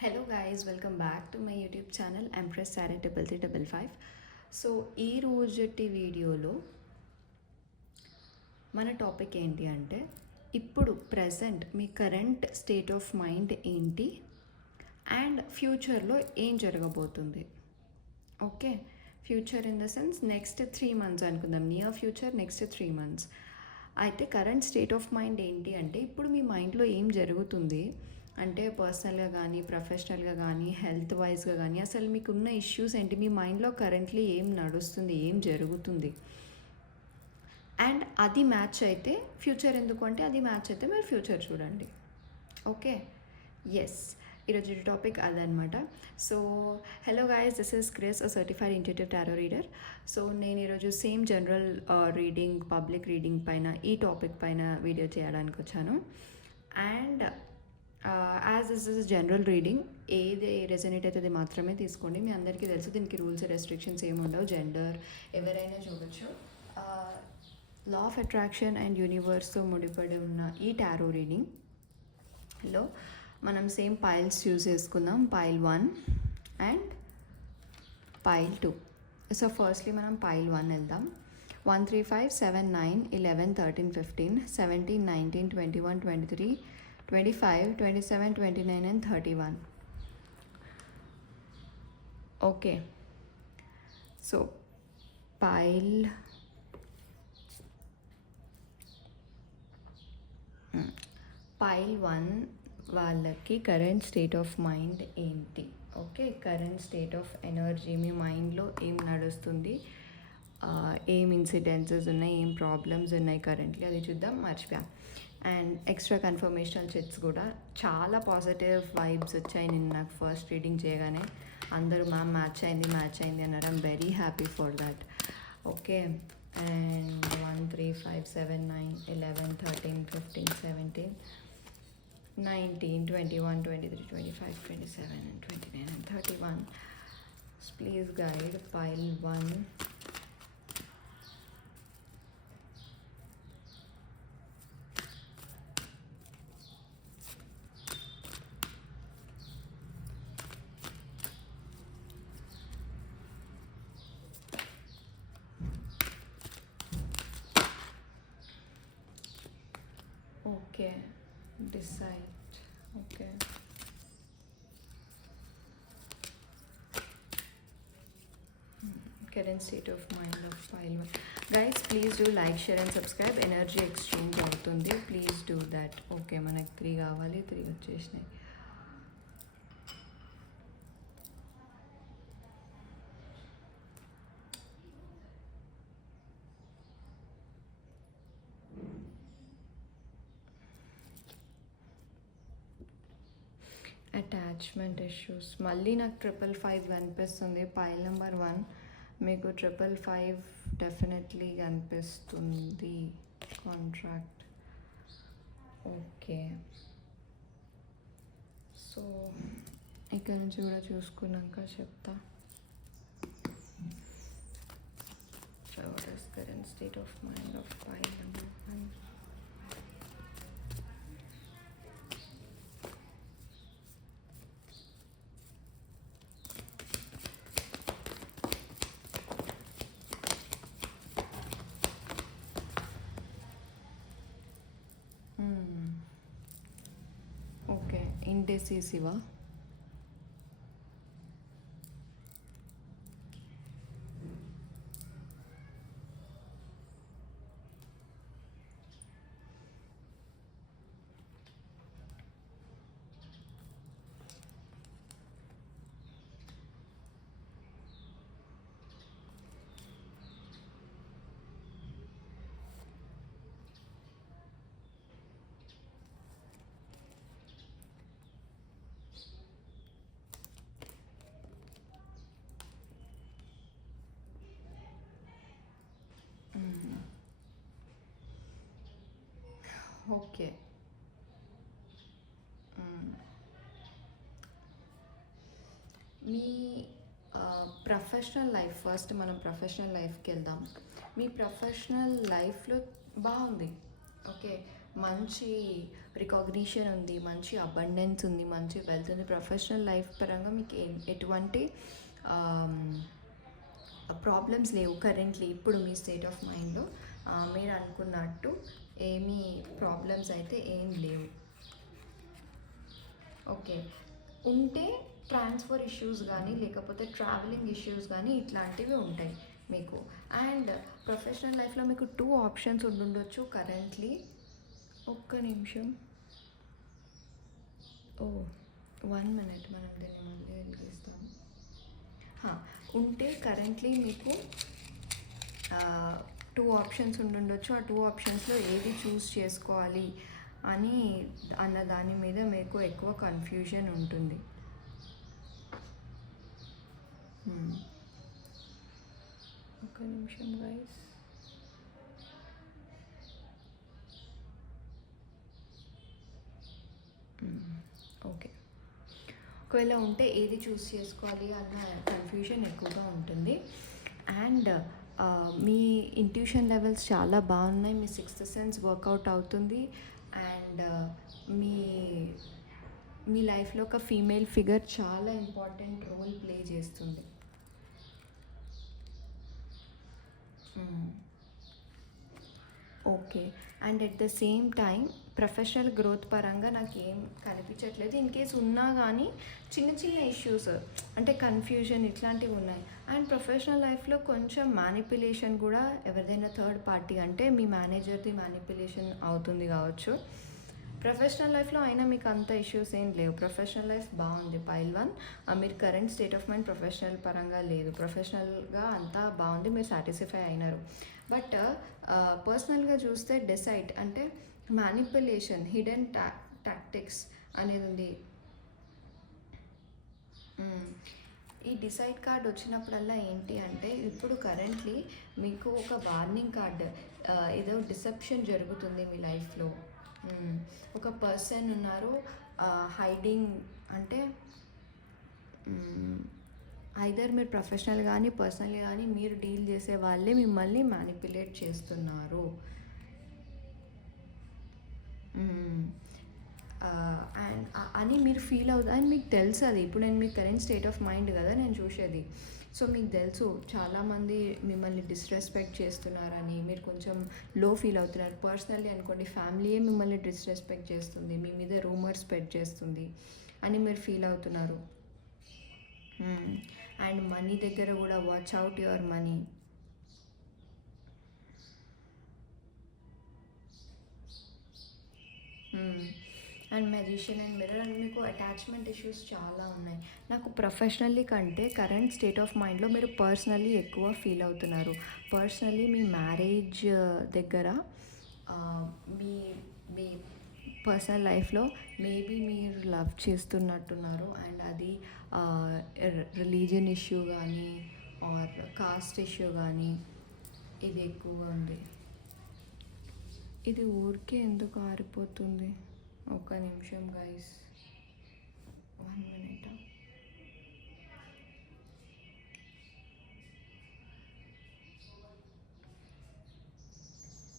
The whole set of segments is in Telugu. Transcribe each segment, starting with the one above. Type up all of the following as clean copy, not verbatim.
Hello guys, welcome back to my YouTube channel empress sari 3355. So ఈ రోజుటి వీడియోలో మన టాపిక్ ఏంటి అంటే, ఇప్పుడు present me current state of mind ఏంటి అండ్ ఫ్యూచర్లో ఏం జరగబోతుంది. Okay, future in the sense next 3 months అనుకుందాం, నియర్ ఫ్యూచర్ నెక్స్ట్ 3 months. అయితే కరెంట్ స్టేట్ ఆఫ్ మైండ్ ఏంటి అంటే, ఇప్పుడు మీ మైండ్లో ఏం జరుగుతుంది అంటే, పర్సనల్గా కానీ ప్రొఫెషనల్గా కానీ హెల్త్ వైజ్గా కానీ అసలు మీకున్న ఇష్యూస్ ఏంటి, మీ మైండ్లో కరెంట్లీ ఏం నడుస్తుంది, ఏం జరుగుతుంది. అండ్ అది మ్యాచ్ అయితే ఫ్యూచర్, ఎందుకు అంటే అది మ్యాచ్ అయితే మీరు ఫ్యూచర్ చూడండి. ఓకే, ఎస్, ఈరోజు టాపిక్ అదనమాట. So hello guys, this is Chris, a certified intuitive tarot reader. So నేను ఈరోజు same general reading, public reading పైన, ఈ టాపిక్ పైన వీడియో చేయడానికి వచ్చాను. And as this is general reading, ఏది రెజనేట్ అవుతుంది మాత్రమే తీసుకోండి. మీ అందరికీ తెలుసు దీనికి రూల్స్ రెస్ట్రిక్షన్స్ ఏమి ఉండవు, జెండర్ ఎవరైనా చూడొచ్చు. లా ఆఫ్ అట్రాక్షన్ అండ్ యూనివర్స్తో ముడిపడి ఉన్న ఈ టారో రీడింగ్లో మనం సేమ్ పైల్స్ యూజ్ చేసుకుందాం, pile 1 and pile 2. So firstly మనం పైల్ 1 వెళ్దాం. 1 3 5 7 9 11 13 15 17 19 21 23 25 27 29 and 31. Okay, so pile pile 1 వాళ్ళకి కరెంట్ స్టేట్ ఆఫ్ మైండ్ ఏంటి. Okay, current state of energy, మీ మైండ్లో ఏం నడుస్తుంది, ఏం ఇన్సిడెన్సెస్ ఉన్నాయి, ఏం ప్రాబ్లమ్స్ ఉన్నాయి కరెంట్లీ, అది చూద్దాం. మర్చిపోయాం. అండ్ ఎక్స్ట్రా కన్ఫర్మేషనల్ చెట్స్ కూడా చాలా పాజిటివ్ వైబ్స్ వచ్చాయి. నేను నాకు ఫస్ట్ రీడింగ్ చేయగానే అందరూ మ్యాచ్ అయింది అన్నారు. I'm very happy for that. Okay, and 1 3 5 7 9 11 13 15 17 19 21 23 25 27 and 29 and 31. Please guide pile 1. Okay, decide. Okay, current state of mind of pile 1. Guys, please do like, share and subscribe. Energy exchange అవుతుంది, ప్లీజ్ డూ దాట్. ఓకే, మనకు 3 కావాలి, 3 వచ్చేసినాయి. అటాచ్మెంట్ ఇష్యూస్, మళ్ళీ నాకు 555 కనిపిస్తుంది. పైల్ నెంబర్ 1 మీకు 555 డెఫినెట్లీ కనిపిస్తుంది. కాంట్రాక్ట్. ఓకే, సో ఇక్కడ నుంచి కూడా చూసుకున్నాక చెప్తా. Current state of mind of pile number 1. Okay, ఇండెసిసివా. ఓకే, మీ ప్రొఫెషనల్ లైఫ్, ఫస్ట్ మనం ప్రొఫెషనల్ లైఫ్కి వెళ్దాం. మీ ప్రొఫెషనల్ లైఫ్లో బాగుంది. ఓకే, మంచి రికగ్నిషన్ ఉంది, మంచి అబండెన్స్ ఉంది, మంచి వెల్త్ ఉంది. ప్రొఫెషనల్ లైఫ్ పరంగా మీకు ఎటువంటి ప్రాబ్లమ్స్ లేవు కరెంట్లీ ఇప్పుడు మీ స్టేట్ ఆఫ్ మైండ్లో. మీరు అనుకున్నట్టు ఏమీ ప్రాబ్లమ్స్ అయితే ఏం లేవు. ఓకే, ఉంటే ట్రాన్స్ఫర్ ఇష్యూస్ కానీ లేకపోతే ట్రావెలింగ్ ఇష్యూస్ కానీ ఇట్లాంటివి ఉంటాయి మీకు. అండ్ ప్రొఫెషనల్ లైఫ్లో మీకు 2 ఆప్షన్స్ ఉండుండొచ్చు కరెంట్లీ. ఒక్క నిమిషం, 1 మినిట్, మనం దీన్ని మళ్ళీ వెలిగిస్తాము. ఉంటే కరెంట్లీ మీకు 2 ఆప్షన్స్ ఉండుండొచ్చు. ఆ 2 ఆప్షన్స్లో ఏది చూస్ చేసుకోవాలి అన్న దాని మీద మీకు ఎక్కువ కన్ఫ్యూజన్ ఉంటుంది. ఒక్క నిమిషం గైస్. ఓకే, ఒకవేళ ఉంటే ఏది చూస్ చేసుకోవాలి అన్న కన్ఫ్యూజన్ ఎక్కువగా ఉంటుంది. అండ్ మీ ఇంట్యూషన్ లెవెల్స్ చాలా బాగున్నాయి, మీ 6th సెన్స్ వర్కౌట్ అవుతుంది. అండ్ మీ మీ లైఫ్లో ఒక ఫీమేల్ ఫిగర్ చాలా ఇంపార్టెంట్ రోల్ ప్లే చేస్తుంది. Okay, and at the same time professional growth పరంగా నాకు ఏం కనిపించట్లేదు. ఇన్ కేస్ ఉన్నా కానీ చిన్న చిన్న ఇష్యూస్ అంటే కన్ఫ్యూజన్ ఇట్లాంటివి ఉన్నాయి. అండ్ ప్రొఫెషనల్ లైఫ్లో కొంచెం మ్యానిపులేషన్ కూడా, ఎవరిదైనా థర్డ్ పార్టీ అంటే మీ మేనేజర్ది మ్యానిపులేషన్ అవుతుంది కావచ్చు. ప్రొఫెషనల్ లైఫ్లో అయినా మీకు అంత ఇష్యూస్ ఏం లేవు. ప్రొఫెషనల్ లైఫ్ బాగుంది. పైల్వాన్, మీరు current state of mind professional పరంగా లేదు, ప్రొఫెషనల్గా అంతా బాగుంది, మీరు సాటిస్ఫై అయినారు. బట్ పర్సనల్గా చూస్తే డిసైడ్ అంటే మ్యానిపులేషన్, హిడెన్ టాక్టిక్స్ అనేది ఉంది. ఈ డిసైడ్ కార్డ్ వచ్చినప్పుడల్లా ఏంటి అంటే ఇప్పుడు కరెంట్లీ మీకు ఒక వార్నింగ్ కార్డ్, ఏదో డిసెప్షన్ జరుగుతుంది మీ లైఫ్లో. ఒక పర్సన్ ఉన్నారు హైడింగ్, అంటే ఐదర్ మీరు ప్రొఫెషనల్ కానీ పర్సనల్ కానీ మీరు డీల్ చేసే వాళ్ళే మిమ్మల్ని మ్యానిపులేట్ చేస్తున్నారు. అండ్ అని మీరు ఫీల్ అవుతుంది, అని మీకు తెలుసు. అది ఇప్పుడు నేను మీ కరెంట్ స్టేట్ ఆఫ్ మైండ్ కదా నేను చూసేది. సో మీకు తెలుసు చాలామంది మిమ్మల్ని డిస్రెస్పెక్ట్ చేస్తున్నారని, మీరు కొంచెం లో ఫీల్ అవుతున్నారు. పర్సనల్లీ అనుకోండి, ఫ్యామిలీయే మిమ్మల్ని డిస్రెస్పెక్ట్ చేస్తుంది, మీ మీద రూమర్స్ స్ప్రెడ్ చేస్తుంది అని మీరు ఫీల్ అవుతున్నారు. అండ్ మనీ దగ్గర కూడా watch out your money. And magician and mirror, and మీకు అటాచ్మెంట్ ఇష్యూస్ చాలా ఉన్నాయి. నాకు ప్రొఫెషనల్లీ కంటే కరెంట్ స్టేట్ ఆఫ్ మైండ్లో మీరు పర్సనల్లీ ఎక్కువ ఫీల్ అవుతున్నారు. పర్సనల్లీ మీ మ్యారేజ్ దగ్గర మీ మీ పర్సనల్ లైఫ్లో మేబీ మీరు లవ్ చేస్తున్నట్టున్నారు. అండ్ అది రిలీజియన్ ఇష్యూ కానీ ఆర్ కాస్ట్ ఇష్యూ కానీ ఇది ఎక్కువగా ఉంది. ఇది ఊరికే ఎందుకు ఆరిపోతుంది? ఒక్క నిమిషం గైస్, 1 మినిట్.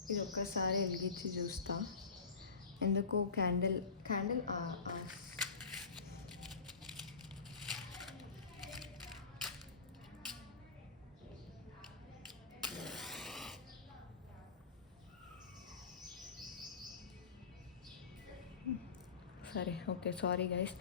ఇది ఒక్కసారి వెలిగించి చూస్తా. ఎందుకో క్యాండిల్ సరే, okay, sorry guys.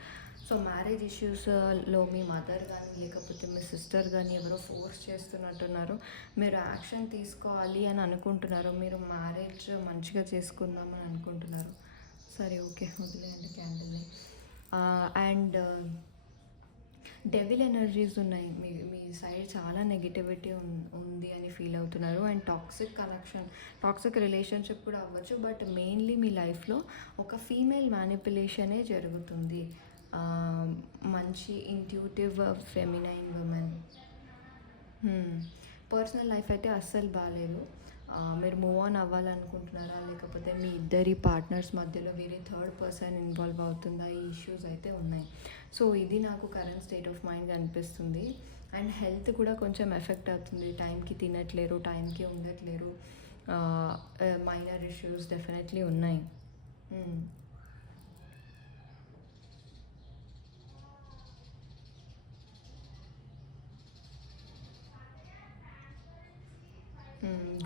So marriage ఇష్యూస్లో మీ మదర్ కానీ లేకపోతే మీ సిస్టర్ కానీ ఎవరో ఫోర్స్ చేస్తున్నట్టున్నారు. మీరు యాక్షన్ తీసుకోవాలి అని అనుకుంటున్నారు, మీరు మ్యారేజ్ మంచిగా చేసుకుందామని అనుకుంటున్నారు. సరే, ఓకే, వదిలేయండి క్యాండిల్ని. అండ్ డెవిల్ ఎనర్జీస్ ఉన్నాయి మీ సైడ్, చాలా నెగిటివిటీ ఉంది అని ఫీల్ అవుతున్నారు. అండ్ టాక్సిక్ రిలేషన్షిప్ కూడా అవ్వచ్చు. బట్ మెయిన్లీ మీ లైఫ్లో ఒక ఫీమేల్ మ్యానిపులేషనే జరుగుతుంది. మంచి intuitive feminine women. Personal life అయితే అస్సలు బాగాలేదు. మీరు మూవ్ ఆన్ అవ్వాలనుకుంటున్నారా, లేకపోతే మీ ఇద్దరి పార్ట్నర్స్ మధ్యలో వేరే థర్డ్ పర్సన్ ఇన్వాల్వ్ అవుతుందా, ఈ ఇష్యూస్ అయితే ఉన్నాయి. సో ఇది నాకు కరెంట్ స్టేట్ ఆఫ్ మైండ్ అనిపిస్తుంది. అండ్ హెల్త్ కూడా కొంచెం ఎఫెక్ట్ అవుతుంది. టైంకి తినట్లేరు, టైంకి ఉండట్లేరు. మైనర్ ఇష్యూస్ డెఫినెట్లీ ఉన్నాయి. మ్మ్.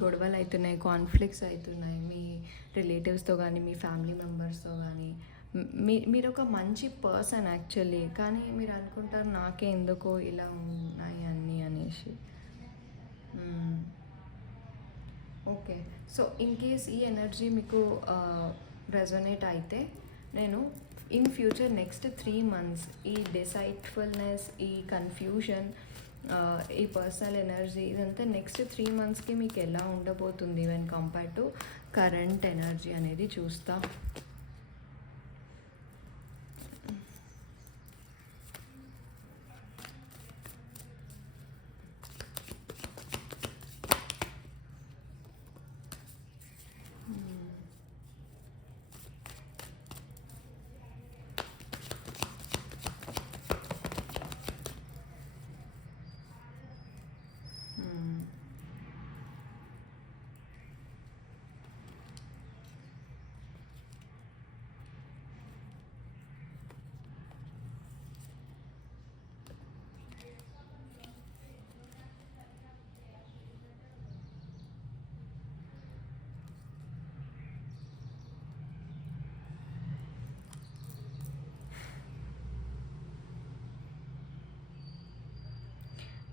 గొడవలు అవుతున్నాయి, కాన్ఫ్లిక్ట్స్ అవుతున్నాయి మీ రిలేటివ్స్తో కానీ మీ ఫ్యామిలీ మెంబర్స్తో కానీ. మీరు ఒక మంచి పర్సన్ యాక్చువల్లీ, కానీ మీరు అనుకుంటారు నాకే ఎందుకో ఇలా ఉన్నాయి అన్నీ అనేసి. ఓకే. సో ఇన్ కేస్ ఈ ఎనర్జీ మీకు రెజొనేట్ అయితే, నేను ఇన్ ఫ్యూచర్ నెక్స్ట్ 3 months ఈ డిసైడ్ఫుల్నెస్, ఈ కన్ఫ్యూజన్, ఈ పర్సనల్ ఎనర్జీ ఇదంతా నెక్స్ట్ 3 monthsకి మీకు ఎలా ఉండబోతుంది when compare to current energy అనేది చూస్తా.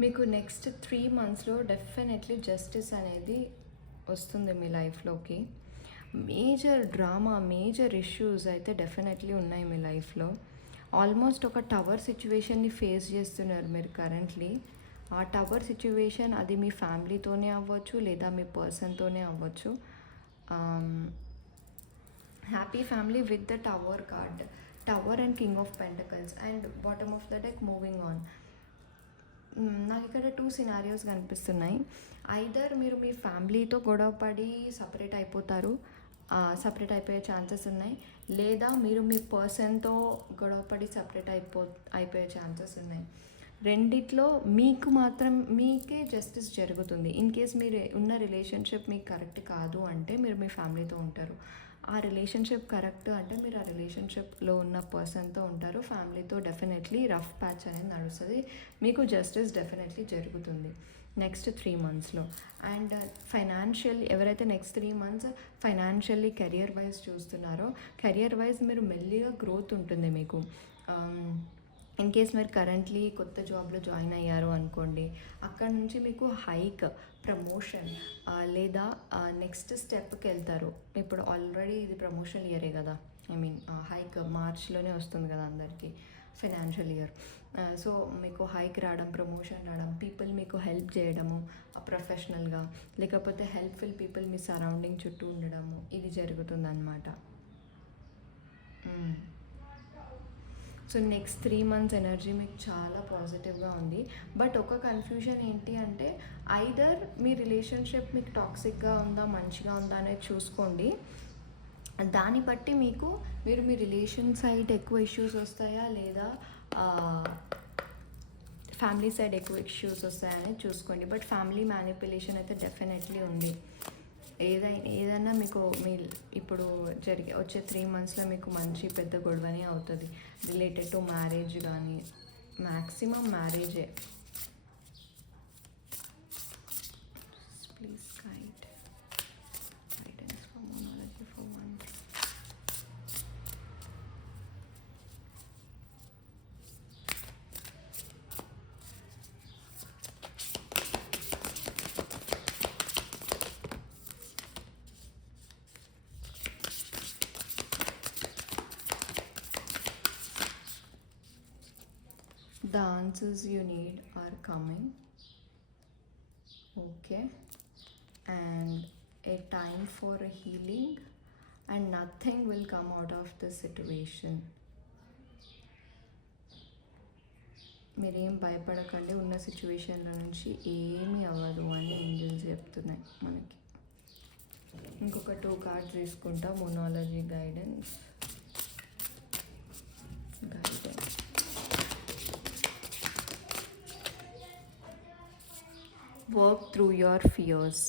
మీకు నెక్స్ట్ 3 monthsలో డెఫినెట్లీ జస్టిస్ అనేది వస్తుంది మీ లైఫ్లోకి. మేజర్ డ్రామా, మేజర్ ఇష్యూస్ అయితే డెఫినెట్లీ ఉన్నాయి మీ లైఫ్లో. ఆల్మోస్ట్ ఒక టవర్ సిచ్యువేషన్ని ఫేస్ చేస్తున్నారు మీరు కరెంట్లీ. ఆ టవర్ సిచ్యువేషన్ అది మీ ఫ్యామిలీతోనే అవ్వచ్చు లేదా మీ పర్సన్తోనే అవ్వచ్చు. Happy family with the tower card, tower and king of pentacles and bottom of the deck moving on. నాకు ఇక్కడ 2 scenarios కనిపిస్తున్నాయి. ఐదర్ మీరు మీ ఫ్యామిలీతో గొడవపడి సపరేట్ అయిపోతారు, సపరేట్ అయిపోయే ఛాన్సెస్ ఉన్నాయి. లేదా మీరు మీ పర్సన్తో గొడవపడి సపరేట్ అయిపోయే ఛాన్సెస్ ఉన్నాయి. రెండిట్లో మీకు మాత్రం మీకే జస్టిస్ జరుగుతుంది. ఇన్ కేస్ మీరు ఉన్న రిలేషన్షిప్ మీకు కరెక్ట్ కాదు అంటే మీరు మీ ఫ్యామిలీతో ఉంటారు. ఆ రిలేషన్షిప్ కరెక్ట్ అంటే మీరు ఆ రిలేషన్షిప్లో ఉన్న పర్సన్తో ఉంటారు. ఫ్యామిలీతో డెఫినెట్లీ రఫ్ ప్యాచ్ అనేది నడుస్తుంది. మీకు జస్టిస్ డెఫినెట్లీ జరుగుతుంది నెక్స్ట్ 3 monthsలో. అండ్ ఫైనాన్షియల్ ఎవరైతే next 3 months financially career wise చూస్తున్నారో, కెరియర్ వైజ్ మీరు మెల్లిగా గ్రోత్ ఉంటుంది మీకు. ఇన్ కేస్ మీరు కరెంట్లీ కొత్త జాబ్లో జాయిన్ అయ్యారు అనుకోండి, అక్కడ నుంచి మీకు హైక్, ప్రమోషన్ లేదా నెక్స్ట్ స్టెప్కి వెళ్తారు. ఇప్పుడు ఆల్రెడీ ఇది ప్రమోషన్ ఇయరే కదా, ఐ మీన్ హైక్ మార్చ్లోనే వస్తుంది కదా అందరికీ ఫైనాన్షియల్ ఇయర్. సో మీకు హైక్ రావడం, ప్రమోషన్ రావడం, పీపుల్ మీకు హెల్ప్ చేయడము ప్రొఫెషనల్గా, లేకపోతే హెల్ప్ఫుల్ పీపుల్ మీ సరౌండింగ్ చుట్టూ ఉండడము, ఇది జరుగుతుందన్నమాట. సో నెక్స్ట్ 3 months ఎనర్జీ మీకు చాలా పాజిటివ్గా ఉంది. బట్ ఒక కన్ఫ్యూజన్ ఏంటి అంటే, ఐదర్ మీ రిలేషన్షిప్ మీకు టాక్సిక్గా ఉందా మంచిగా ఉందా అనేది చూసుకోండి. దాన్ని బట్టి మీరు మీ రిలేషన్ సైడ్ ఎక్కువ ఇష్యూస్ వస్తాయా లేదా ఫ్యామిలీ సైడ్ ఎక్కువ ఇష్యూస్ వస్తాయనేది చూసుకోండి. బట్ ఫ్యామిలీ మ్యానిపులేషన్ అయితే డెఫినెట్లీ ఉంది. ఏదైనా మీకు మీ ఇప్పుడు వచ్చే 3 monthsలో మీకు మంచి పెద్ద గొడవనే అవుతుంది రిలేటెడ్ టు మ్యారేజ్ కానీ, మ్యాక్సిమం మ్యారేజే. ప్లీజ్ గైడెన్స్ ఫర్ మోనాలజీ for 1. The answers you need are coming. Okay. And a time for a healing, and nothing will come out of the situation. మీరేం భయపడకండి, ఉన్న సిచ్యువేషన్ల నుంచి ఏమీ అవ్వదు అని ఏంజల్స్ చెప్తున్నాయి మనకి. ఇంకొక 2 cards తీసుకుంటా. మోనాలజీ guidance. Work through your fears.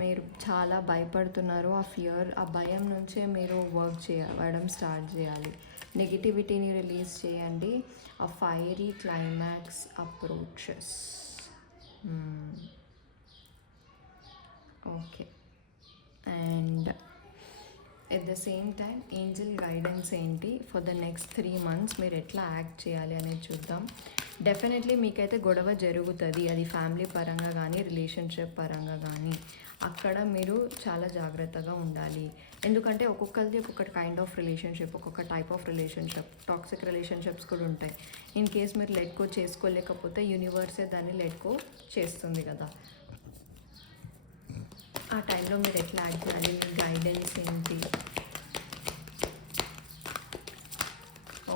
మీరు చాలా భయపడుతున్నారు. ఆ ఫియర్, ఆ భయం నుంచే మీరు వర్క్ చేయడం స్టార్ట్ చేయాలి. నెగిటివిటీని రిలీజ్ చేయండి. ఆ fiery climax approaches. Okay. And at the same time Angel guidance ఏంటి ఫర్ ద నెక్స్ట్ 3 months మీరు ఎట్లా యాక్ట్ చేయాలి అనేది చూద్దాం. డెఫినెట్లీ మీకైతే గొడవ జరుగుతుంది, అది ఫ్యామిలీ పరంగా కానీ రిలేషన్షిప్ పరంగా కానీ. అక్కడ మీరు చాలా జాగ్రత్తగా ఉండాలి. ఎందుకంటే ఒక్కొక్కరిది ఒక్కొక్క కైండ్ ఆఫ్ రిలేషన్షిప్, ఒక్కొక్క type of relationship, toxic relationships కూడా ఉంటాయి. ఇన్ కేస్ మీరు లెట్ గో చేసుకోలేకపోతే యూనివర్సే దాన్ని లెట్ గో చేస్తుంది కదా. ఆ టైంలో మీరు ఎట్లా యాక్ట్ చేయాలి, మీ గైడెన్స్ ఏంటి?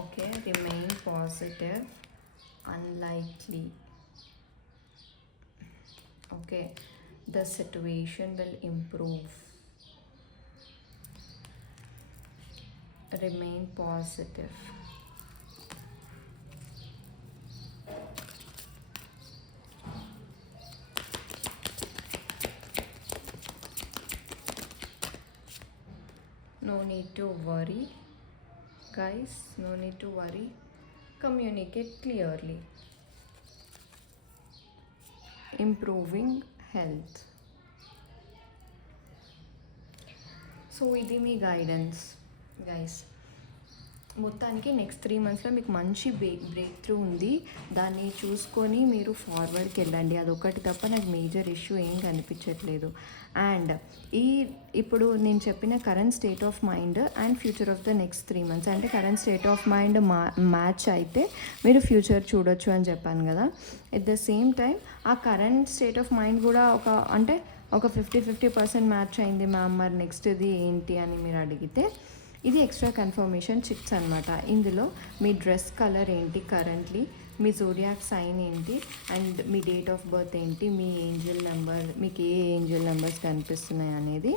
Okay, remain positive, unlikely. Okay, the situation will improve. Remain positive. No need to worry, guys. No need to worry. Communicate clearly. Improving health. So ఇది మీ గైడెన్స్ గైస్. మొత్తానికి నెక్స్ట్ 3 monthsలో మీకు మంచి బ్రేక్ త్రూ ఉంది. దాన్ని చూసుకొని మీరు ఫార్వర్డ్కి వెళ్ళండి. అదొకటి తప్ప నాకు మేజర్ ఇష్యూ ఏం కనిపించట్లేదు. అండ్ ఇప్పుడు నేను చెప్పిన current state of mind and future of the next 3 months, అంటే current state of mind match అయితే మీరు ఫ్యూచర్ చూడొచ్చు అని చెప్పాను కదా. ఎట్ ద సేమ్ టైం ఆ కరెంట్ స్టేట్ ఆఫ్ మైండ్ కూడా ఒక 50% మ్యాచ్ అయింది మ్యామ్, మరి నెక్స్ట్ ఇది ఏంటి అని మీరు అడిగితే ఇది ఎక్స్ట్రా కన్ఫర్మేషన్ చిట్స్ అనమాట. ఇందులో మీ డ్రెస్ కలర్ ఏంటి కరెంట్లీ, మీ జోడియాక్ సైన్ ఏంటి, and me date of birth ఏంటి, మీ ఏంజల్ నెంబర్, మీకు ఏ ఏంజల్ నెంబర్స్ కనిపిస్తున్నాయి అనేది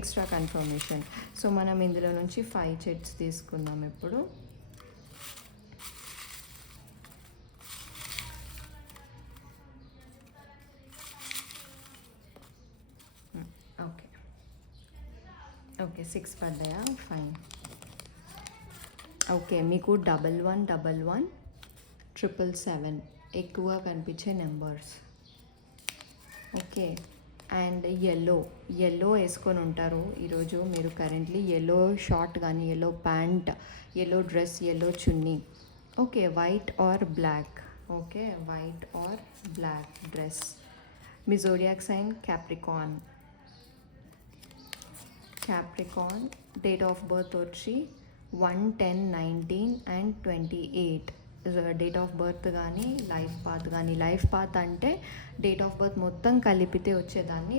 ఎక్స్ట్రా కన్ఫర్మేషన్. సో మనం ఇందులో నుంచి 5 చిట్స్ తీసుకుందాం ఇప్పుడు. ఓకే 6 పడ్డాయా? ఫైన్. ఓకే, మీకు 1111 777 ఎక్కువ కనిపించే నెంబర్స్. ఓకే, అండ్ ఎల్లో వేసుకొని ఉంటారు ఈరోజు మీరు కరెంట్లీ. ఎల్లో షార్ట్ కానీ, yellow pant, yellow dress, yellow చున్నీ. Okay, white or black. Okay, white or black dress. మీ zodiac sign Capricorn. Date of birth వచ్చి 1/10/19 and 28. డేట్ ఆఫ్ బర్త్ కానీ లైఫ్ పాత్ కానీ. లైఫ్ పాత్ అంటే డేట్ ఆఫ్ బర్త్ మొత్తం కలిపితే వచ్చేదాన్ని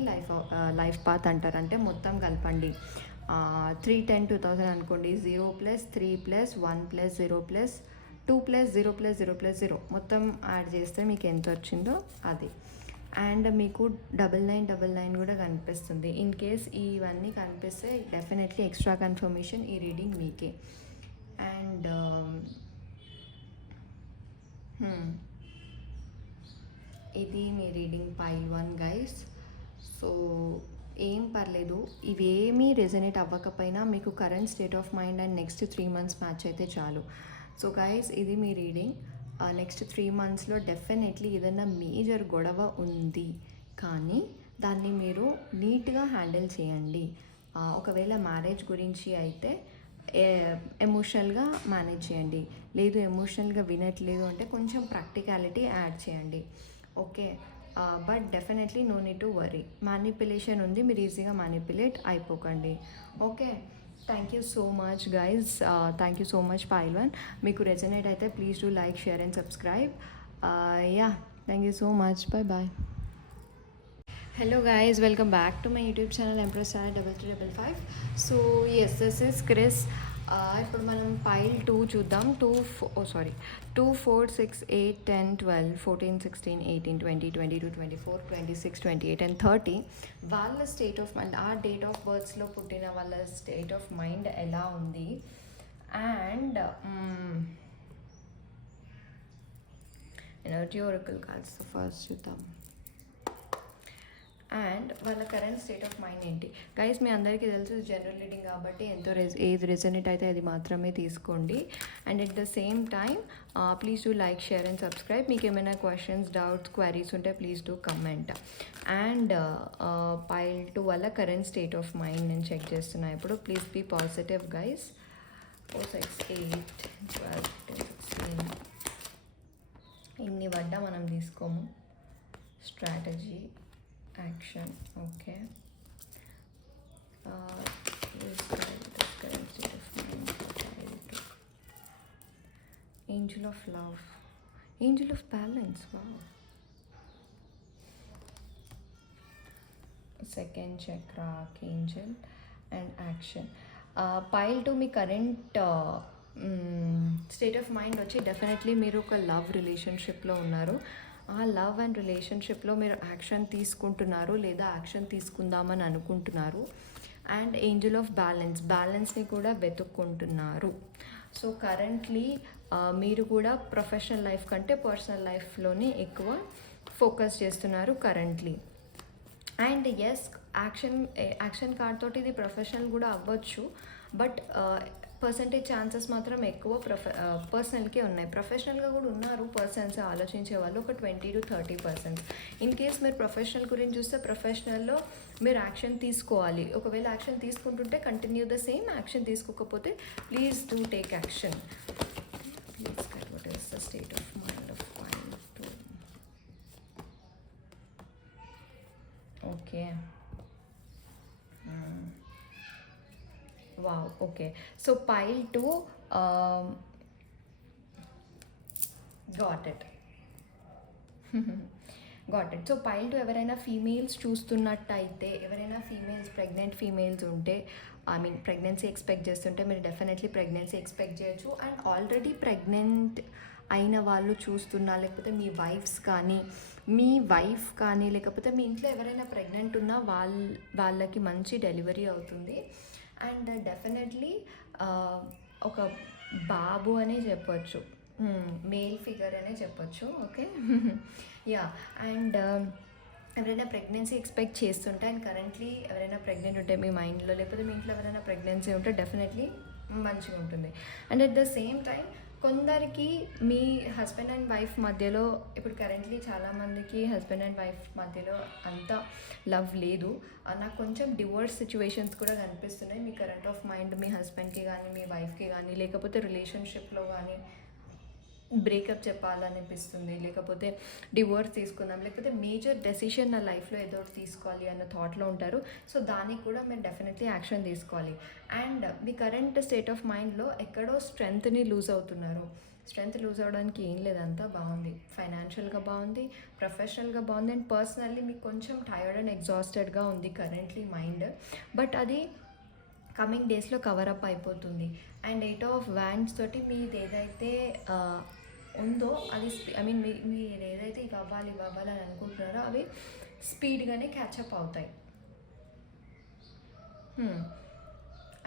లైఫ్ పాత్ అంటారు. అంటే మొత్తం కలపండి. 3/10/2000 అనుకోండి. 0 + 3 + 1 + 0 + 2 + 0 + 0 + 0 మొత్తం యాడ్ చేస్తే మీకు ఎంత వచ్చిందో అది. అండ్ మీకు 9999 కూడా కనిపిస్తుంది. ఇన్ కేస్ ఇవన్నీ కనిపిస్తే డెఫినెట్లీ ఎక్స్ట్రా కన్ఫర్మేషన్ ఈ రీడింగ్ మీకే. అండ్ ఇది మీ రీడింగ్ పైల్ 1 గైస్. సో ఏం పర్లేదు, ఇవేమీ రెజనేట్ అవ్వకపోయినా మీకు current state of mind and next 3 months match అయితే చాలు. సో గైస్, ఇది మీ రీడింగ్. నెక్స్ట్ 3 monthsలో డెఫినెట్లీ ఏదైనా మేజర్ గొడవ ఉంది, కానీ దాన్ని మీరు నీట్గా హ్యాండిల్ చేయండి. ఒకవేళ మ్యారేజ్ గురించి అయితే ఎమోషనల్గా మేనేజ్ చేయండి. లేదు ఎమోషనల్గా వినట్లేదు అంటే కొంచెం ప్రాక్టికాలిటీ యాడ్ చేయండి. Okay, but definitely no need to worry. Manipulation ఉంది, మీరు ఈజీగా మ్యానిపులేట్ అయిపోకండి. Okay, thank you so much guys. Thank you so much pile 1. మీకు రెజనేట్ అయితే please do like, share and subscribe. Yeah, thank you so much. Bye. Hello guys, welcome back to my YouTube channel Empress Star 3355. So yes, this is Chris. ఇప్పుడు మనం పైల్ 2 చూద్దాం. 2 4 6 8 10 12 14 16 18 20 22 24 26 28 and 30 వాళ్ళ స్టేట్ ఆఫ్ మైండ్, ఆ డేట్ ఆఫ్ బర్త్స్లో పుట్టిన వాళ్ళ స్టేట్ ఆఫ్ మైండ్ ఎలా ఉంది. And energy oracle cards first చూద్దాం. అండ్ వాళ్ళ కరెంట్ స్టేట్ ఆఫ్ మైండ్ ఏంటి. గైస్ మీ అందరికీ తెలుసు జనరల్ రీడింగ్ కాబట్టి ఏది రెజనేట్ అయితే అది మాత్రమే తీసుకోండి. And at the same time please do like, share and subscribe. మీకు ఏమైనా క్వశ్చన్స్, డౌట్స్, క్వైరీస్ ఉంటే please do comment. And pile 2 వల్ల కరెంట్ స్టేట్ ఆఫ్ మైండ్ నేను చెక్ చేస్తున్నా ఇప్పుడు. Please be positive guys. 4, 6, 8, 12, 13, 16 ఇన్ని పడ్డా మనం తీసుకోము. Strategy, action, okay. Angel of love, angel of balance, wow. Second chakra, archangel and action. Pile 2 మీ కరెంట్ స్టేట్ ఆఫ్ మైండ్ వచ్చి డెఫినెట్లీ మీరు ఒక లవ్ రిలేషన్షిప్లో ఉన్నారు. ఆ లవ్ అండ్ రిలేషన్షిప్లో మీరు యాక్షన్ తీసుకుంటున్నారు లేదా యాక్షన్ తీసుకుందామని అనుకుంటున్నారు. అండ్ ఏంజల్ ఆఫ్ బ్యాలెన్స్ని కూడా వెతుక్కుంటున్నారు. సో కరెంట్లీ మీరు కూడా ప్రొఫెషనల్ లైఫ్ కంటే పర్సనల్ లైఫ్లోనే ఎక్కువ ఫోకస్ చేస్తున్నారు currently. And yes, action card తోటి ఇది ప్రొఫెషనల్ కూడా అవ్వచ్చు, బట్ పర్సంటేజ్ ఛాన్సెస్ మాత్రం ఎక్కువ పర్సనల్కే ఉన్నాయి. ప్రొఫెషనల్గా కూడా ఉన్నారు పర్సన్స్ ఆలోచించే వాళ్ళు, ఒక 20 to 30%. ఇన్ కేస్ మీరు ప్రొఫెషనల్ గురించి చూస్తే ప్రొఫెషనల్లో మీరు యాక్షన్ తీసుకోవాలి. ఒకవేళ యాక్షన్ తీసుకుంటుంటే కంటిన్యూ ద సేమ్, యాక్షన్ తీసుకోకపోతే please do take action. Please get what is the state of mind of pile 2. Okay, wow. Okay, so pile 2 got it. So pile 2 ఎవరైనా ఫీమేల్స్ చూస్తున్నట్టయితే, ఎవరైనా ప్రెగ్నెంట్ ఫీమేల్స్ ఉంటే, ప్రెగ్నెన్సీ ఎక్స్పెక్ట్ చేస్తుంటే మీరు డెఫినెట్లీ ప్రెగ్నెన్సీ ఎక్స్పెక్ట్ చేయొచ్చు. అండ్ ఆల్రెడీ ప్రెగ్నెంట్ అయిన వాళ్ళు చూస్తున్నా, లేకపోతే మీ వైఫ్ కానీ లేకపోతే మీ ఇంట్లో ఎవరైనా ప్రెగ్నెంట్ ఉన్నా వాళ్ళకి మంచి డెలివరీ అవుతుంది. అండ్ డెఫినెట్లీ ఒక బాబు అనే చెప్పొచ్చు, మేల్ ఫిగర్ అనే చెప్పొచ్చు. Okay, yeah. అండ్ ఎవరైనా ప్రెగ్నెన్సీ ఎక్స్పెక్ట్ చేస్తుంటే అండ్ కరెంట్లీ ఎవరైనా ప్రెగ్నెంట్ ఉంటే మీ మైండ్లో, లేకపోతే మీ ఇంట్లో ఎవరైనా ప్రెగ్నెన్సీ ఉంటే డెఫినెట్లీ మంచిగా ఉంటుంది. And at the same time కొందరికి మీ హస్బెండ్ అండ్ వైఫ్ మధ్యలో, ఇప్పుడు కరెంట్లీ చాలామందికి హస్బెండ్ అండ్ వైఫ్ మధ్యలో అంత లవ్ లేదు. నాకు కొంచెం డివోర్స్ సిచ్యువేషన్స్ కూడా కనిపిస్తున్నాయి మీ కరెంట్ ఆఫ్ మైండ్. మీ హస్బెండ్కి కానీ మీ వైఫ్కి కానీ, లేకపోతే రిలేషన్షిప్లో కానీ బ్రేకప్ చెప్పాలనిపిస్తుంది, లేకపోతే డివోర్స్ తీసుకుందాం, లేకపోతే మేజర్ డెసిషన్ నా లైఫ్లో ఏదో ఒకటి తీసుకోవాలి అన్న థాట్లో ఉంటారు. సో దానికి కూడా మీరు డెఫినెట్లీ యాక్షన్ తీసుకోవాలి. And me current state of మైండ్లో ఎక్కడో స్ట్రెంగ్త్ని లూజ్ అవుతున్నారు. స్ట్రెంగ్త్ లూజ్ అవ్వడానికి ఏం లేదంతా బాగుంది. ఫైనాన్షియల్గా బాగుంది, ప్రొఫెషనల్గా బాగుంది, అండ్ పర్సనల్లీ మీకు కొంచెం టైర్డ్ అండ్ ఎగ్జాస్టెడ్గా ఉంది కరెంట్లీ మైండ్. బట్ అది కమింగ్ డేస్లో కవరప్ అయిపోతుంది. అండ్ 8 of Wands తోటి మీది ఏదైతే ఉందో అది మీరు ఏదైతే ఇవ్వాలి అని అనుకుంటున్నారో అవి స్పీడ్గానే క్యాచప్ అవుతాయి.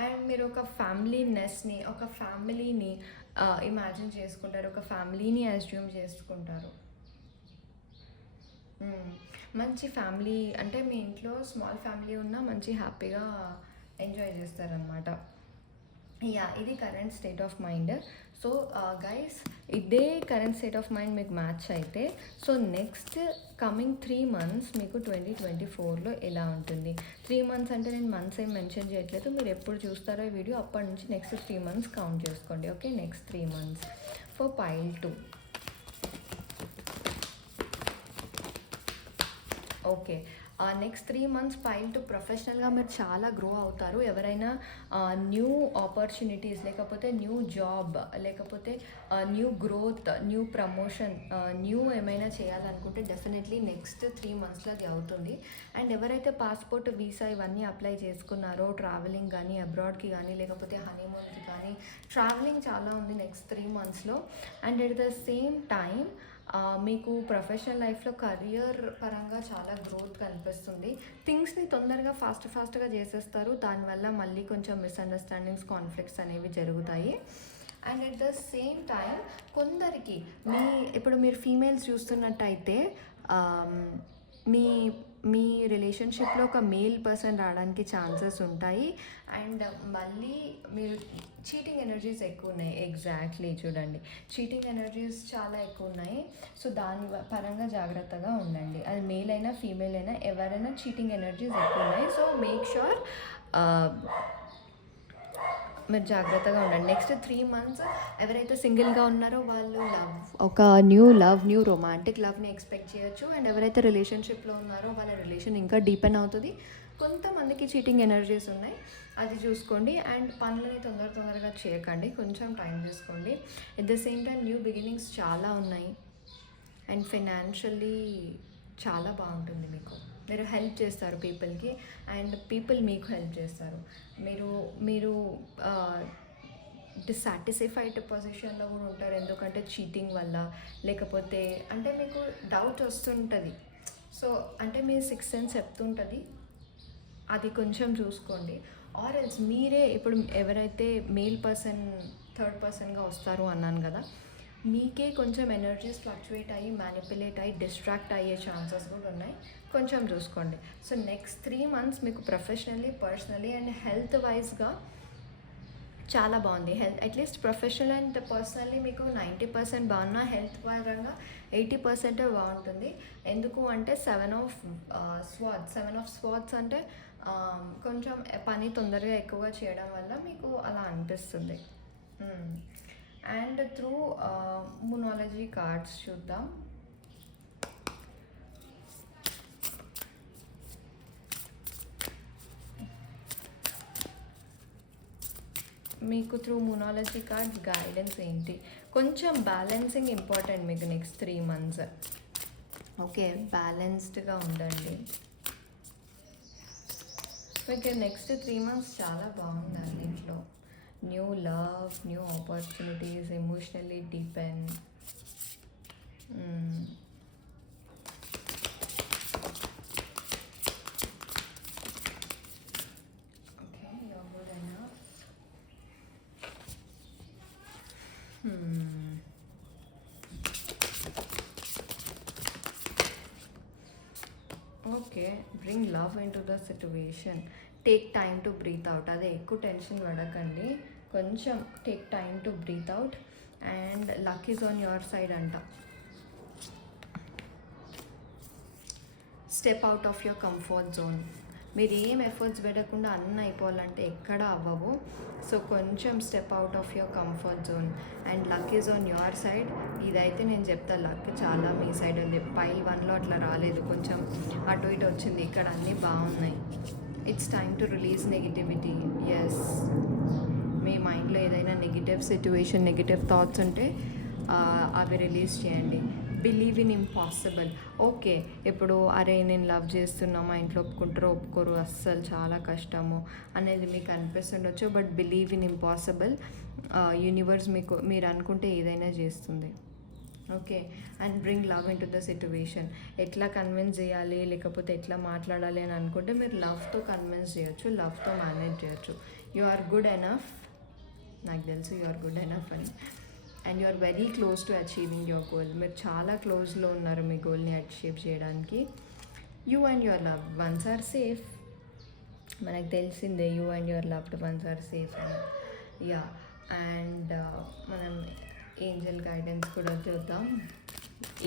అండ్ మీరు ఒక ఫ్యామిలీని ఇమాజిన్ చేసుకుంటారు, ఒక ఫ్యామిలీని అజ్యూమ్ చేసుకుంటారు. మంచి ఫ్యామిలీ అంటే మీ ఇంట్లో స్మాల్ ఫ్యామిలీ ఉన్నా మంచి హ్యాపీగా ఎంజాయ్ చేస్తారనమాట. యా, ఇది current state of mind. So guys, ఇదే కరెంట్ స్టేట్ ఆఫ్ మైండ్ మీకు మ్యాచ్ అయితే, సో నెక్స్ట్ కమింగ్ 3 months మీకు 2024లో ఎలా ఉంటుంది. 3 months అంటే నేను మంత్స్ ఏం మెన్షన్ చేయట్లేదు, మీరు ఎప్పుడు చూస్తారో ఈ వీడియో అప్పటి నుంచి నెక్స్ట్ 3 months కౌంట్ చేసుకోండి. Okay, next 3 months for pile 2. Okay, next 3 months pile 2 ప్రొఫెషనల్గా మీరు చాలా గ్రో అవుతారు. ఎవరైనా న్యూ ఆపర్చునిటీస్, లేకపోతే న్యూ జాబ్, లేకపోతే new growth, new promotion, new ఏమైనా చేయాలనుకుంటే డెఫినెట్లీ నెక్స్ట్ 3 monthsలో అది అవుతుంది. అండ్ ఎవరైతే పాస్పోర్ట్, వీసా ఇవన్నీ అప్లై చేసుకున్నారో, ట్రావెలింగ్ కానీ అబ్రాడ్కి కానీ లేకపోతే హనీమూన్కి కానీ, ట్రావెలింగ్ చాలా ఉంది నెక్స్ట్ 3 monthsలో. And at the same time మీకు ప్రొఫెషనల్ లైఫ్లో కెరియర్ పరంగా చాలా గ్రోత్ కనిపిస్తుంది. థింగ్స్ని తొందరగా ఫాస్ట్గా చేసేస్తారు, దానివల్ల మళ్ళీ కొంచెం మిస్అండర్స్టాండింగ్స్, కాన్ఫ్లిక్ట్స్ అనేవి జరుగుతాయి. And at the same time కొందరికి ఇప్పుడు మీరు ఫీమేల్స్ చూస్తున్నట్టయితే మీ మీ రిలేషన్షిప్లో ఒక మేల్ పర్సన్ రావడానికి ఛాన్సెస్ ఉంటాయి. అండ్ మళ్ళీ మీరు చీటింగ్ ఎనర్జీస్ ఎక్కువ ఉన్నాయి. ఎగ్జాక్ట్లీ, చూడండి, చీటింగ్ ఎనర్జీస్ చాలా ఎక్కువ ఉన్నాయి. సో దాని పరంగా జాగ్రత్తగా ఉండండి. అది మేల్ అయినా ఫీమేల్ అయినా ఎవరైనా చీటింగ్ ఎనర్జీస్ ఎక్కువ ఉన్నాయి. సో మేక్ షూర్ మీరు జాగ్రత్తగా ఉండండి. నెక్స్ట్ 3 months ఎవరైతే సింగిల్గా ఉన్నారో వాళ్ళు ఒక న్యూ రొమాంటిక్ లవ్ని ఎక్స్పెక్ట్ చేయొచ్చు. అండ్ ఎవరైతే రిలేషన్షిప్లో ఉన్నారో వాళ్ళ రిలేషన్ ఇంకా డీపెన్ అవుతుంది. కొంతమందికి చీటింగ్ ఎనర్జీస్ ఉన్నాయి, అది చూసుకోండి. అండ్ పనులని తొందరగా చేయకండి, కొంచెం టైం తీసుకోండి. At the same time new beginnings చాలా ఉన్నాయి. అండ్ ఫైనాన్షియల్లీ చాలా బాగుంటుంది. మీరు హెల్ప్ చేస్తారు పీపుల్కి, అండ్ పీపుల్ మీకు హెల్ప్ చేస్తారు. మీరు డిస్సాటిస్ఫైడ్ పొజిషన్లో కూడా ఉంటారు, ఎందుకంటే చీటింగ్ వల్ల, లేకపోతే అంటే మీకు డౌట్ వస్తుంటుంది. సో అంటే మీ 6th సెన్స్ చెప్తుంటుంది, అది కొంచెం చూసుకోండి. ఆర్ ఎల్స్ మీరే ఇప్పుడు ఎవరైతే మేల్ పర్సన్ థర్డ్ పర్సన్గా వస్తారు అన్నాను కదా, మీకే కొంచెం ఎనర్జీస్ ఫ్లక్చువేట్ అయ్యి మ్యానిపులేట్ అయ్యి డిస్ట్రాక్ట్ అయ్యే ఛాన్సెస్ కూడా ఉన్నాయి, కొంచెం చూసుకోండి. సో నెక్స్ట్ 3 months మీకు ప్రొఫెషనల్లీ, పర్సనలీ అండ్ హెల్త్ వైజ్గా చాలా బాగుంది. Health at least professional and personally మీకు 90% బాగున్నా, హెల్త్ పరంగా 80% బాగుంటుంది. ఎందుకు అంటే 7 of swords అంటే కొంచెం పని తొందరగా ఎక్కువగా చేయడం వల్ల మీకు అలా అనిపిస్తుంది. అండ్ త్రూ మూనాలజీ కార్డ్స్ చూద్దాం. మీకు త్రూ మూనాలజీ కార్డ్స్ గైడెన్స్ ఏంటి? కొంచెం బ్యాలెన్సింగ్ ఇంపార్టెంట్ మీకు నెక్స్ట్ 3 months. ఓకే, బ్యాలెన్స్డ్గా ఉండండి. మీకు నెక్స్ట్ 3 months చాలా బాగుంది అన్నింట్లో. New love, new opportunities, emotionally deepen. Okay, bring love into the situation. Take time to breathe out. అదే, ఎక్కువ టెన్షన్ పడకండి, కొంచెం take time to breathe out. And luck is on your side అంట. Step out of your comfort zone. మీరు ఏం ఎఫర్ట్స్ పెట్టకుండా అన్నీ అయిపోవాలంటే ఎక్కడ అవ్వవు. సో కొంచెం step out of your comfort zone. And luck is on your side. ఇదైతే నేను చెప్తా, లక్ చాలా మీ సైడ్ ఉంది. పైల్ 1లో అట్లా రాలేదు, కొంచెం అటు ఇటు వచ్చింది, ఇక్కడ అన్నీ బాగున్నాయి. It's time to release negativity. Yes, మీ మైండ్లో ఏదైనా నెగిటివ్ సిట్యువేషన్, నెగిటివ్ థాట్స్ ఉంటే అవి రిలీజ్ చేయండి. Believe in impossible. ఓకే, ఇప్పుడు అరే నేను లవ్ చేస్తున్నా, మా ఇంట్లో ఒప్పుకోరు, అస్సలు చాలా కష్టము అనేది మీకు అనిపిస్తుండొచ్చు. But believe in impossible. Universe మీరు అనుకుంటే ఏదైనా చేస్తుంది. Okay, and bring love into the situation. ఎట్లా కన్విన్స్ చేయాలి, లేకపోతే ఎట్లా మాట్లాడాలి అని అనుకుంటే మీరు లవ్తో కన్విన్స్ చేయొచ్చు, లవ్తో మేనేజ్ చేయొచ్చు. You are good enough. నాకు తెలుసు యు ఆర్ గుడ్ ఎనఫ్ అని. And you are very close to achieving your goal. మీరు చాలా క్లోజ్లో ఉన్నారు మీ గోల్ని అచీవ్ చేయడానికి. You and your love ones are safe. మనకు తెలిసిందే you and your loved ones are safe అని. యా, అండ్ మనం ఏంజల్ గైడెన్స్ కూడా చూద్దాం.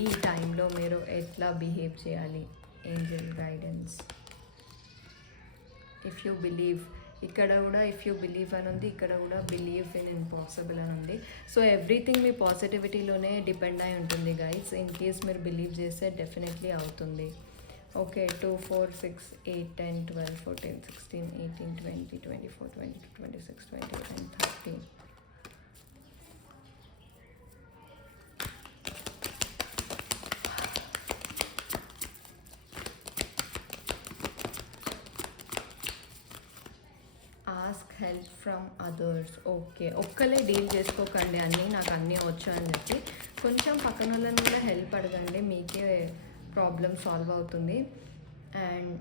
ఈ టైంలో మీరు ఎట్లా బిహేవ్ చేయాలి. Angel guidance. If you believe, ఇక్కడ కూడా ఇఫ్ యూ బిలీవ్ అని ఉంది, ఇక్కడ కూడా బిలీవ్ ఇన్ ఇంపాసిబుల్ అని ఉంది. సో ఎవ్రీథింగ్ మీ పాజిటివిటీలోనే డిపెండ్ అయి ఉంటుంది గైస్. ఇన్ కేస్ మీరు బిలీవ్ చేస్తే డెఫినెట్లీ అవుతుంది. Okay, 2, 4, 6, 8, 10, 12, 14, 16, 18, 20, 24, 22, 26, 28 and 30. Ask help from others. Okay, ఒక్కలే డీల్ చేసుకోకండి అన్నీ నాకు అన్నీ వచ్చు అని చెప్పి. కొంచెం పక్కన వాళ్ళని కూడా హెల్ప్ అడగండి, మీకే ప్రాబ్లమ్ సాల్వ్ అవుతుంది. And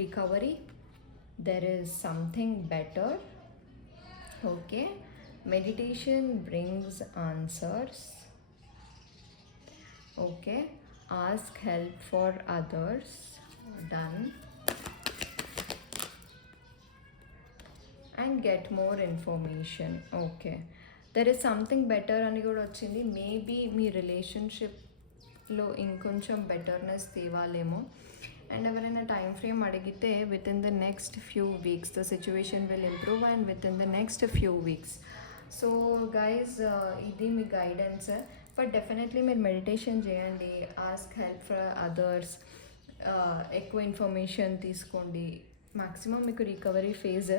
recovery, there is something better. Okay, meditation brings answers. Okay, Ask help for others. Done. And get more information. Okay. There is something better అని కూడా వచ్చింది. మేబీ మీ రిలేషన్షిప్లో ఇంకొంచెం బెటర్నెస్ తేవాలేమో. అండ్ ఎవరైనా టైం ఫ్రేమ్ అడిగితే within the next few weeks the situation will improve and within the next few weeks. So guys ఇది మీ గైడెన్స్. బట్ డెఫినెట్లీ మీరు మెడిటేషన్ చేయండి, ఆస్క్ హెల్ప్ ఫర్ అదర్స్, ఎక్కువ ఇన్ఫర్మేషన్ తీసుకోండి. మ్యాక్సిమం మీకు recovery phase.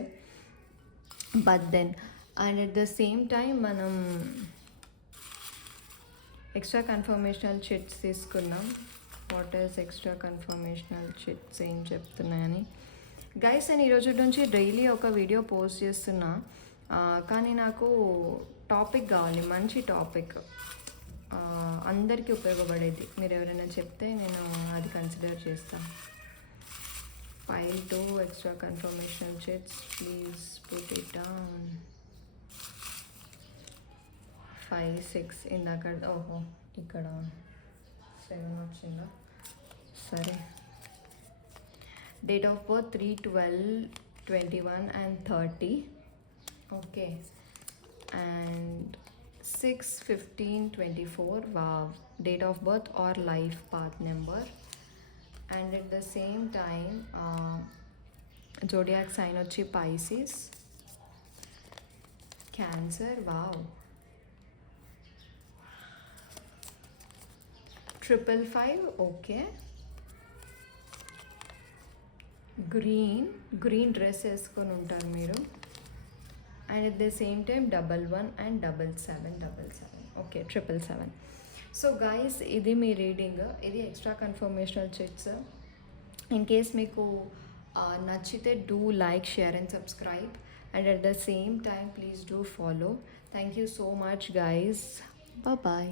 But then and at the same time మనం ఎక్స్ట్రా కన్ఫర్మేషనల్ చిట్స్ తీసుకున్నాం. What is extra confirmational chits ఏం చెప్తున్నాయని. గైస్ నేను ఈరోజు నుంచి డైలీ ఒక వీడియో పోస్ట్ చేస్తున్నా, కానీ నాకు టాపిక్ కావాలి, మంచి టాపిక్, అందరికీ ఉపయోగపడేది. మీరు ఎవరైనా చెప్తే నేను అది కన్సిడర్ చేస్తాను. File 2 extra confirmation chits, please put it down. 5 6 ఇందాక ఓహో ఇక్కడ 7 వచ్చిందా, సరే. Date of birth 3/12/21 and 30. Okay. And 6/15/24. Wow. Date of birth or life path number. And at the same time zodiac sign వచ్చి Pisces. Cancer. Wow. 555. Okay. Green dress వేసుకొని ఉంటారు మీరు. అండ్ అట్ ద సేమ్ టైమ్ 11 and 7777. ఓకే, 777. సో గైస్ ఇది మీ రీడింగ్, ఇది extra confirmational chits. In case మీకు నచ్చితే do like, share and subscribe. And at the same time please do follow. Thank you so much guys. Bye.